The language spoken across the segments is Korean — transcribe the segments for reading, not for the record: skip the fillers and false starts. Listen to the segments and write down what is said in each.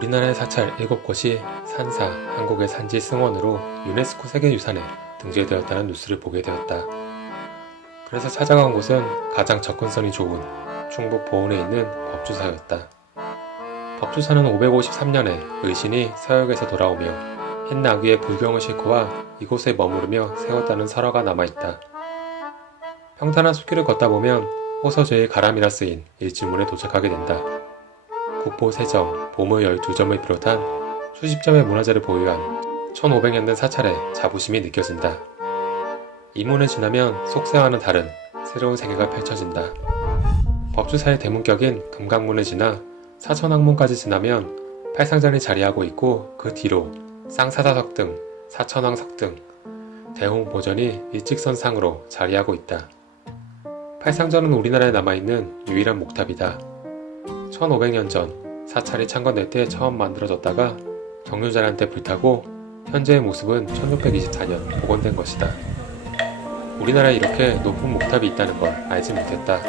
우리나라의 사찰 7곳이 산사, 한국의 산지 승원으로 유네스코 세계유산에 등재되었다는 뉴스를 보게 되었다. 그래서 찾아간 곳은 가장 접근성이 좋은 충북 보은에 있는 법주사였다. 법주사는 553년에 의신이 서역에서 돌아오며 흰 나귀의 불경을 싣고 와 이곳에 머무르며 세웠다는 설화가 남아있다. 평탄한 숲길을 걷다 보면 호서제의 가람이라 쓰인 일지문에 도착하게 된다. 국보 3점, 보물 12점을 비롯한 수십 점의 문화재를 보유한 1500년 된 사찰의 자부심이 느껴진다. 이 문을 지나면 속세와는 다른 새로운 세계가 펼쳐진다. 법주사의 대문격인 금강문을 지나 사천왕문까지 지나면 팔상전이 자리하고 있고 그 뒤로 쌍사자석 등 사천왕석 등 대홍보전이 일직선상으로 자리하고 있다. 팔상전은 우리나라에 남아있는 유일한 목탑이다. 1500년 전 사찰이 창건될 때 처음 만들어졌다가 정유자한테 불타고 현재의 모습은 1624년 복원된 것이다. 우리나라에 이렇게 높은 목탑이 있다는 걸 알지 못했다.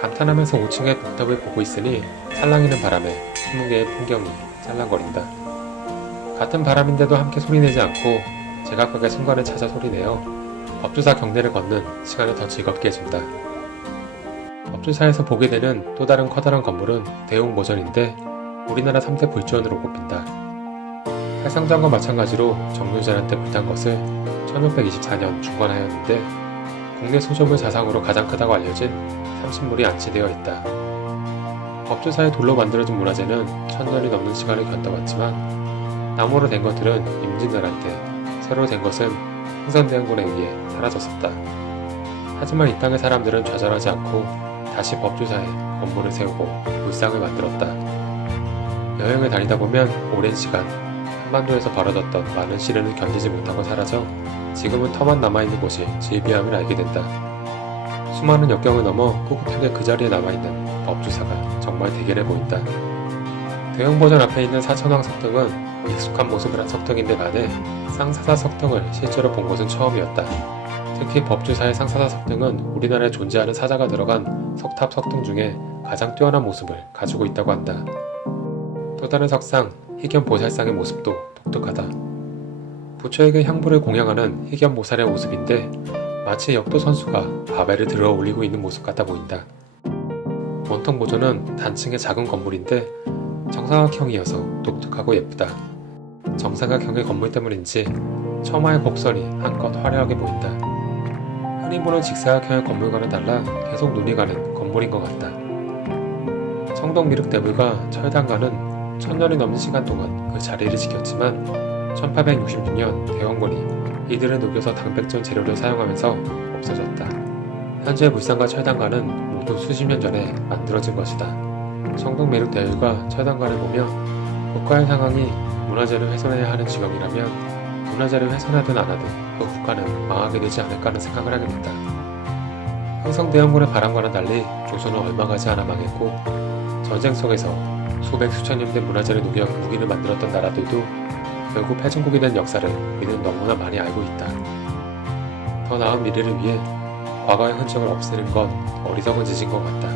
감탄하면서 5층의 목탑을 보고 있으니 찰랑이는 바람에 20개의 풍경이 짤랑거린다. 같은 바람인데도 함께 소리내지 않고 제각각의 순간을 찾아 소리내어 법주사 경내를 걷는 시간을 더 즐겁게 해준다. 법주사에서 보게 되는 또 다른 커다란 건물은 대웅모전인데 우리나라 3대 불주원으로 꼽힌다. 팔상전과 마찬가지로 정유자한테 불탄 것을 1624년 중건하였는데 국내 소조물 자상으로 가장 크다고 알려진 30물이 안치되어 있다. 법주사에 돌로 만들어진 문화재는 1000년이 넘는 시간을 견뎌왔지만 나무로 된 것들은 임진왜란 때, 새로 된 것은 흥선대원군에 의해 사라졌었다. 하지만 이 땅의 사람들은 좌절하지 않고 다시 법주사에 건물을 세우고 불상을 만들었다. 여행을 다니다 보면 오랜 시간 한반도에서 벌어졌던 많은 시련을 견디지 못하고 사라져 지금은 터만 남아있는 곳이 즐비함을 알게 된다. 수많은 역경을 넘어 꿋꿋하게 그 자리에 남아있는 법주사가 정말 대견해 보인다. 대형보전 앞에 있는 사천왕 석등은 익숙한 모습을 한 석등인데 반해 쌍사사 석등을 실제로 본 것은 처음이었다. 특히 법주사의 쌍사사 석등은 우리나라에 존재하는 사자가 들어간 석탑 석등 중에 가장 뛰어난 모습을 가지고 있다고 한다. 또 다른 석상, 희견보살상의 모습도 독특하다. 부처에게 향부를 공양하는 희견보살의 모습인데 마치 역도 선수가 바벨을 들어 올리고 있는 모습 같아 보인다. 원통보전은 단층의 작은 건물인데 정사각형이어서 독특하고 예쁘다. 정사각형의 건물 때문인지 처마의 곡선이 한껏 화려하게 보인다. 흔히 보는 직사각형의 건물과는 달라 계속 눈이 가는 건물인 것 같다. 청동미륵대불과 철당가는 1000년이 넘는 시간 동안 그 자리를 지켰지만 1866년 대원군이 이들을 녹여서 당백전 재료를 사용하면서 없어졌다. 현재 불상과 철당가는 모두 수십 년 전에 만들어진 것이다. 청동미륵대불과 철당가를 보며 국가의 상황이 문화재를 훼손해야 하는 지경이라면 문화재를 훼손하든 안 하든 그 국가는 망하게 되지 않을까 하는 생각을 하게 된다. 흥성대원군의 바람과는 달리 조선은 얼마 가지 않아 망했고 전쟁 속에서 수백 수천 년 된 문화재를 녹여 무기를 만들었던 나라들도 결국 패전국이 된 역사를 우리는 너무나 많이 알고 있다. 더 나은 미래를 위해 과거의 흔적을 없애는 건 어리석은 짓인 것 같다.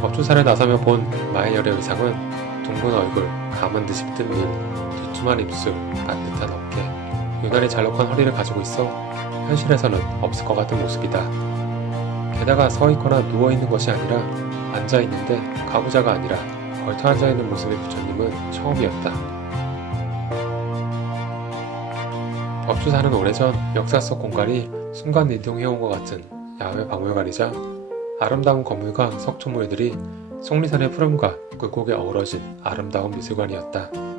법주사를 나서며 본 마해열의 의상은 둥근 얼굴, 감은 듯이 뜬 눈, 두툼한 입술, 반듯한 어깨, 유난히 잘록한 허리를 가지고 있어 현실에서는 없을 것 같은 모습이다. 게다가 서있거나 누워있는 것이 아니라 앉아있는데 가부좌가 아니라 걸터 앉아있는 모습의 부처님은 처음이었다. 법주사는 오래전 역사 속 공간이 순간 이동해온 것 같은 야외 박물관이자 아름다운 건물과 석촌물들이 속리산의 푸름과 굴곡에 어우러진 아름다운 미술관이었다.